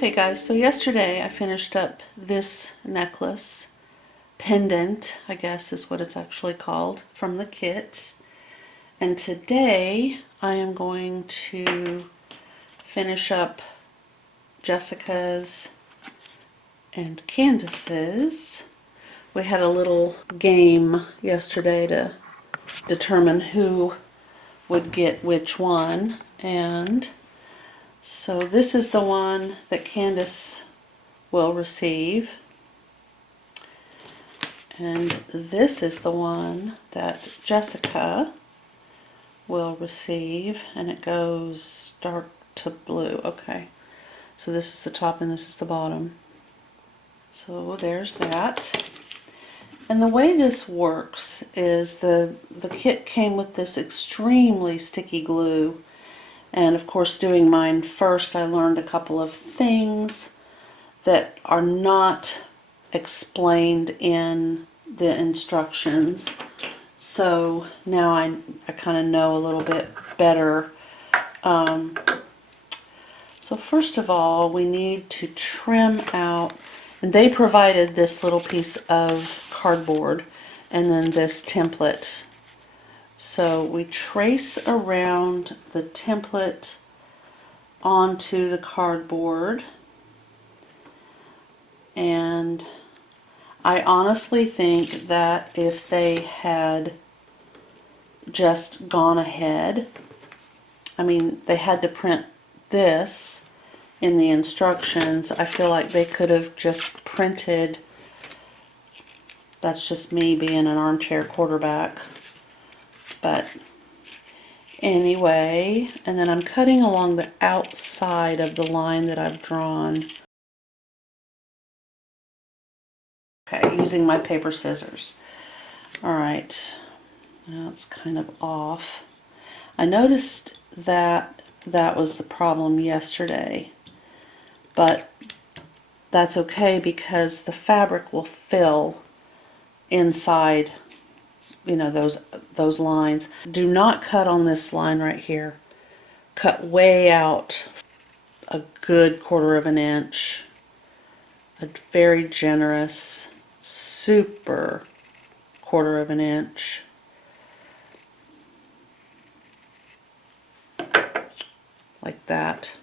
Okay guys, so yesterday I finished up this necklace, pendant I guess is what it's actually called, from the kit. And today I am going to finish up Jessica's and Candace's. We had a little game yesterday to determine who would get which one, and so this is the one that Candace will receive, and this is the one that Jessica will receive, and it goes dark to blue. Okay, so this is the top and this is the bottom. So there's that. And the way this works is the kit came with this extremely sticky glue, and of course doing mine first I learned a couple of things that are not explained in the instructions. So now I kind of know a little bit better. So first of all, we need to trim out, and they provided this little piece of cardboard and then this template. So we trace around the template onto the cardboard, and I honestly think that if they had just gone ahead, I mean, they had to print this in the instructions. I feel like they could have just printed, that's just me being an armchair quarterback, but anyway. And then I'm cutting along the outside of the line that I've drawn. Okay, using my paper scissors. Alright, now it's kind of off. I noticed that that was the problem yesterday, but that's okay because the fabric will fill inside, you know, those lines. Do not cut on this line right here. Cut way out a good 1/4 of an inch. A very generous, super 1/4 of an inch. Like that.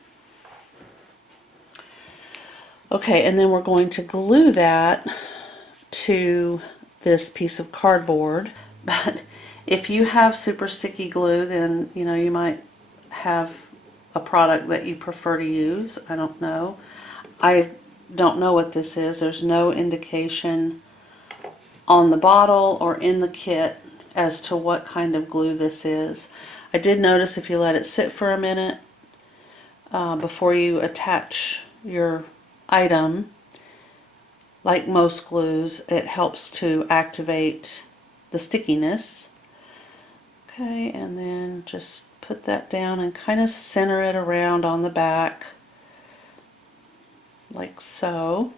Okay, and then we're going to glue that to this piece of cardboard. But if you have super sticky glue, then you know, you might have a product that you prefer to use. I don't know. I don't know what this is. There's no indication on the bottle or in the kit as to what kind of glue this is. I did notice if you let it sit for a minute before you attach your item, like most glues, it helps to activate the stickiness. Okay, and then just put that down and kind of center it around on the back, like so.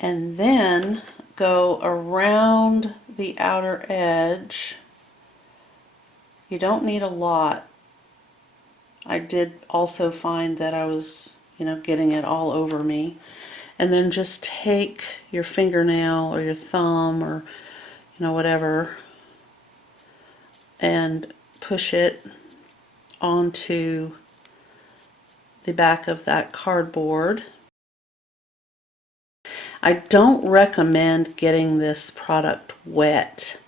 And then go around the outer edge. You don't need a lot. I did also find that I was, you know, getting it all over me. And then just take your fingernail or your thumb or, you know, whatever, and push it onto the back of that cardboard. I don't recommend getting this product wet.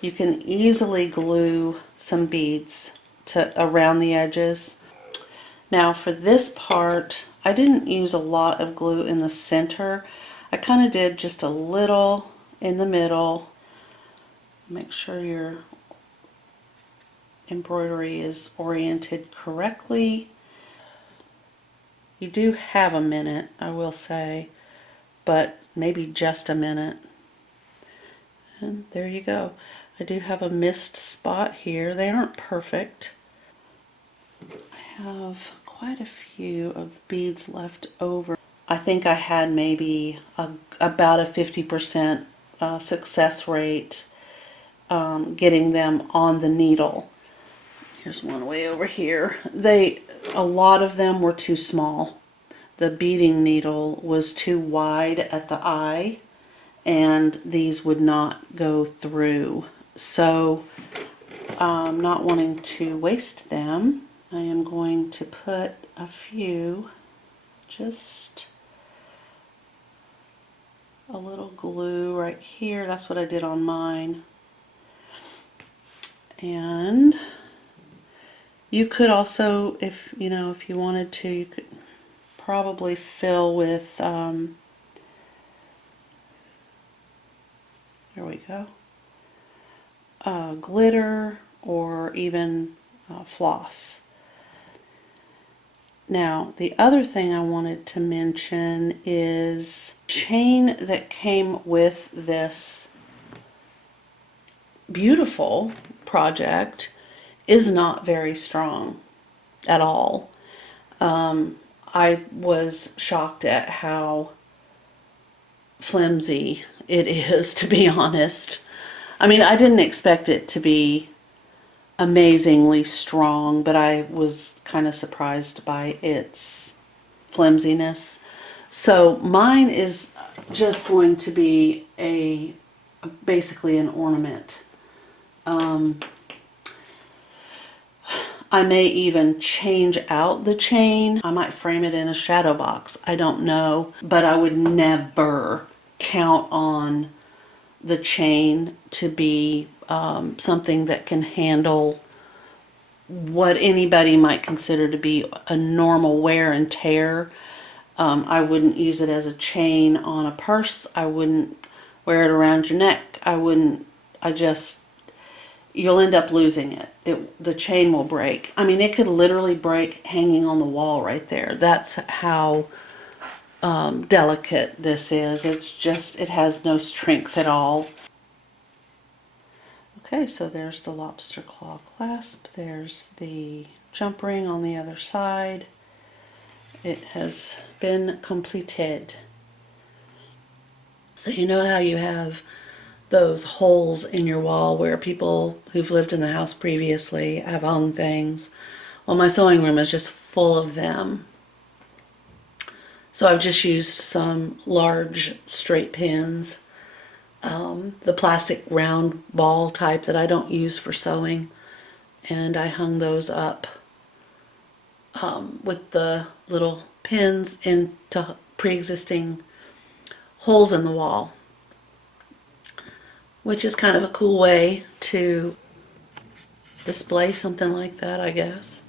You can easily glue some beads around the edges. Now for this part, I didn't use a lot of glue in the center. I kind of did just a little in the middle. Make sure your embroidery is oriented correctly. You do have a minute, I will say, but maybe just a minute. And there you go. I do have a missed spot here. They aren't perfect. I have quite a few of beads left over. I think I had maybe about a 50% success rate getting them on the needle. Here's one way over here. A lot of them were too small. The beading needle was too wide at the eye, and these would not go through. So, not wanting to waste them, I am going to put a few, just a little glue right here. That's what I did on mine. And you could also, if you wanted to, you could probably fill with, there we go, glitter or even floss. Now, the other thing I wanted to mention is chain that came with this beautiful project is not very strong at all. I was shocked at how flimsy it is, to be honest. I mean, I didn't expect it to be amazingly strong, but I was kind of surprised by its flimsiness. So mine is just going to be basically an ornament. I may even change out the chain. I might frame it in a shadow box. I don't know, but I would never count on the chain to be something that can handle what anybody might consider to be a normal wear and tear. I wouldn't use it as a chain on a purse. I wouldn't wear it around your neck. You'll end up losing it. The chain will break. I mean, it could literally break hanging on the wall right there. That's how delicate this is. It has no strength at all. Okay, so there's the lobster claw clasp. There's the jump ring on the other side. It has been completed. So you know how you have those holes in your wall where people who've lived in the house previously have hung things? Well, my sewing room is just full of them. So I've just used some large straight pins, the plastic round ball type that I don't use for sewing, and I hung those up with the little pins into pre-existing holes in the wall, which is kind of a cool way to display something like that, I guess.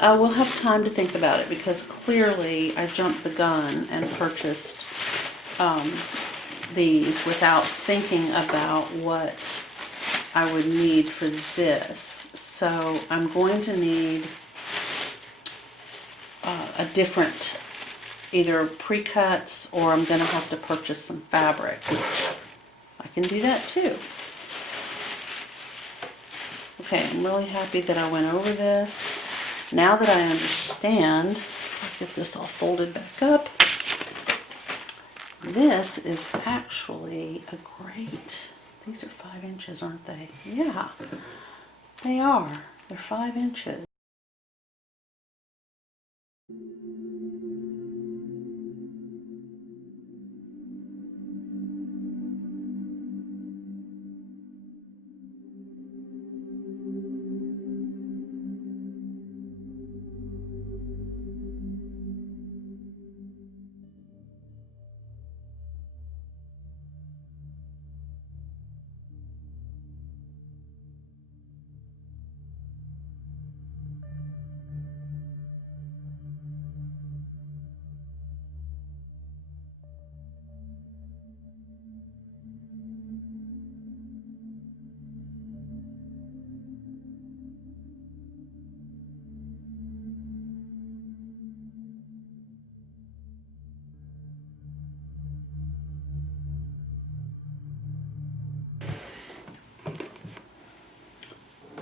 I will have time to think about it because clearly I jumped the gun and purchased these without thinking about what I would need for this. So I'm going to need a different, either pre-cuts, or I'm going to have to purchase some fabric, which I can do that too. Okay, I'm really happy that I went over this. Now that I understand, I'll get this all folded back up. This is actually a great, these are 5 inches, aren't they? Yeah, they are. They're 5 inches.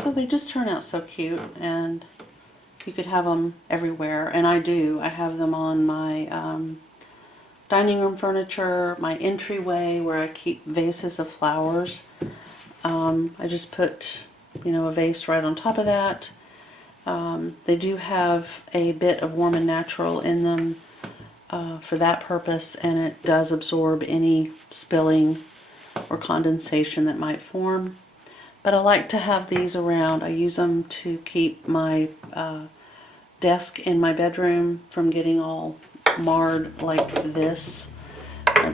So they just turn out so cute, and you could have them everywhere, and I do. I have them on my dining room furniture, my entryway where I keep vases of flowers. I just put, a vase right on top of that. They do have a bit of Warm and Natural in them for that purpose, and it does absorb any spilling or condensation that might form. But I like to have these around. I use them to keep my desk in my bedroom from getting all marred like this.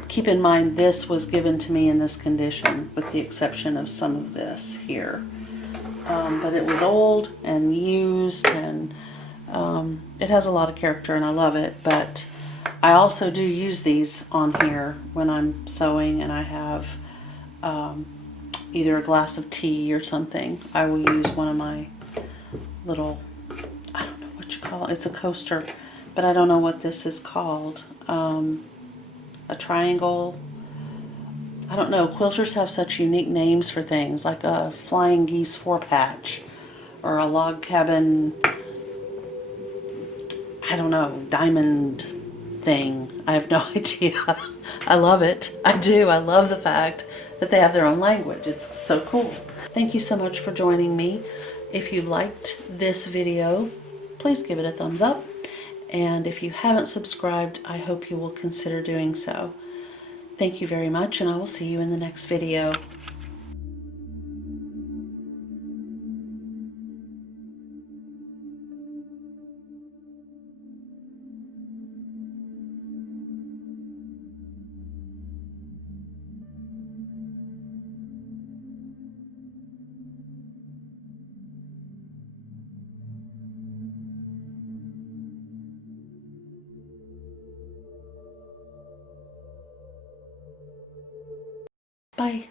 Keep in mind, this was given to me in this condition, with the exception of some of this here. But it was old and used, and it has a lot of character, and I love it. But I also do use these on here when I'm sewing and I have either a glass of tea or something. I will use one of my little, I don't know what you call it. It's a coaster, but I don't know what this is called. A triangle. I don't know. Quilters have such unique names for things, like a flying geese 4-patch or a log cabin, I don't know, diamond thing. I have no idea. I love it. I do. I love the fact that they have their own language. It's so cool. Thank you so much for joining me. If you liked this video, please give it a thumbs up. And if you haven't subscribed, I hope you will consider doing so. Thank you very much, and I will see you in the next video. Bye.